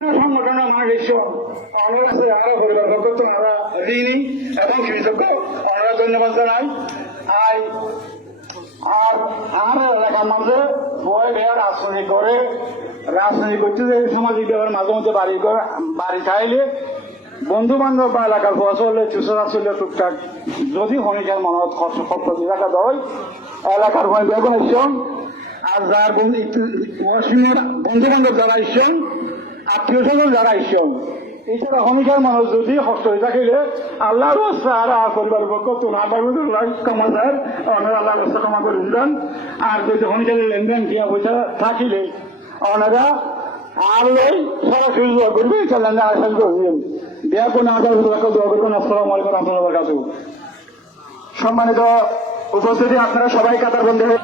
এবং ধন্যবাদ জানাই। আর আর এলাকার মাঝে বয় বেয়া রাজনীতি করে করতে সামাজিক মাঝে মধ্যে বাড়ি করে, বাড়ি বন্ধু বান্ধব বা এলাকার ফসলে চুষরা চলে, টুকটাক যদি হনিকার মনত খরচ খরচ টাকা দেয় এলাকার বই বেগুন আর যার ওয়াসিমের বন্ধু বান্ধব যারা আত্মীয় স্বজন যারা এছাড়া হমিকার মানুষ যদি কষ্ট হয়ে থাকিলে আল্লাহর রাস্তা আর পরিবার পক্ষ তো না পারবে কমা আল্লাহর রাস্তা ক্ষমা করে দিলেন আর যদি হমিকার লেনদেন কিয়া পয়সা থাকিলে ওনারা আর সম্মানিত উপস্থিতি, আপনারা সবাই কাতার বন্ধ হয়ে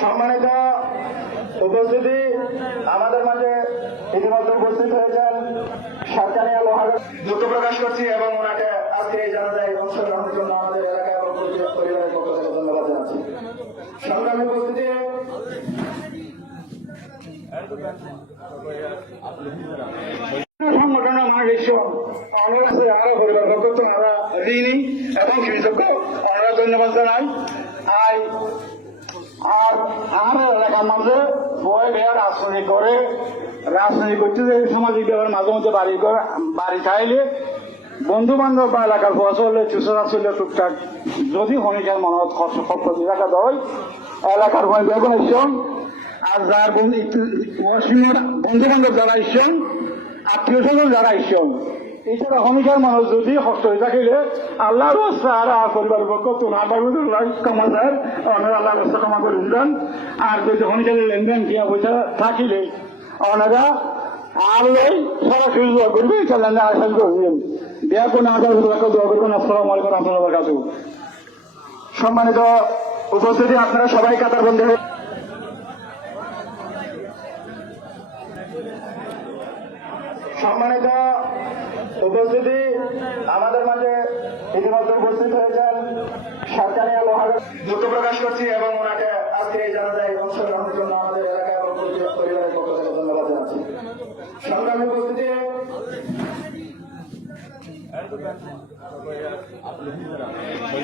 সম্মানিত উপস্থিতি আমাদের মাঝে ইতিমধ্যে উপস্থিত হয়েছেন, সরকারি আলোহার দুঃখ প্রকাশ করছি এবং ওনাকে আজকে এই জানাজায় অংশগ্রহণের জন্য আমাদের এলাকা এবং পরিবারের পক্ষ থেকে ধন্যবাদ জানাচ্ছি। সংগ্রামী উপস্থিতি। আমার আরও ঋণী এবং কৃতজ্ঞ আমরা ধন্যবাদ জানাই। আই আর আর এলাকার মাঝে বয় বেয়া রাজনীতি করে, রাজনীতি করতে যে সামাজিক ব্যাপার মাঝে মধ্যে বাড়ি করে বাড়ি খাইলে বন্ধু বান্ধব বা এলাকার ফসলে চুষরা চলে, টুকটাক যদি হনিকার মনত খরচ খরচ টাকা দেয়, এলাকার ভয় বেগুন ইসন আর যার ওয়াসিমের বন্ধু বান্ধব যারা ইসন আত্মীয় স্বজন যারা ইসন এছাড়া হমিকার মানুষ যদি কষ্ট হয়ে থাকিলে আল্লাহর রাস্তা আর আর পরিবার পক্ষ তো না পারবে কমা যায় ওনারা আল্লাহর রাস্তা ক্ষমা করে দিলেন আর যদি হমিকার লেনদেন কিয়া পয়সা থাকিলে ওনারা আর বারকাতুহু। সম্মানিত উপস্থিতি, আপনারা সবাই কাতার বন্ধ হয়ে সম্মানিত উপস্থিতি আমাদের মাঝে ইতিমধ্যে উপস্থিত হয়েছেন, সরকারি দুঃখ প্রকাশ করছি এবং ওনাকে আজকে এই জানাজায় অংশগ্রহণের জন্য আমাদের এলাকা এবং পরিবারের পক্ষ থেকে ধন্যবাদ জানাচ্ছি। সংগ্রামী উপস্থিতি।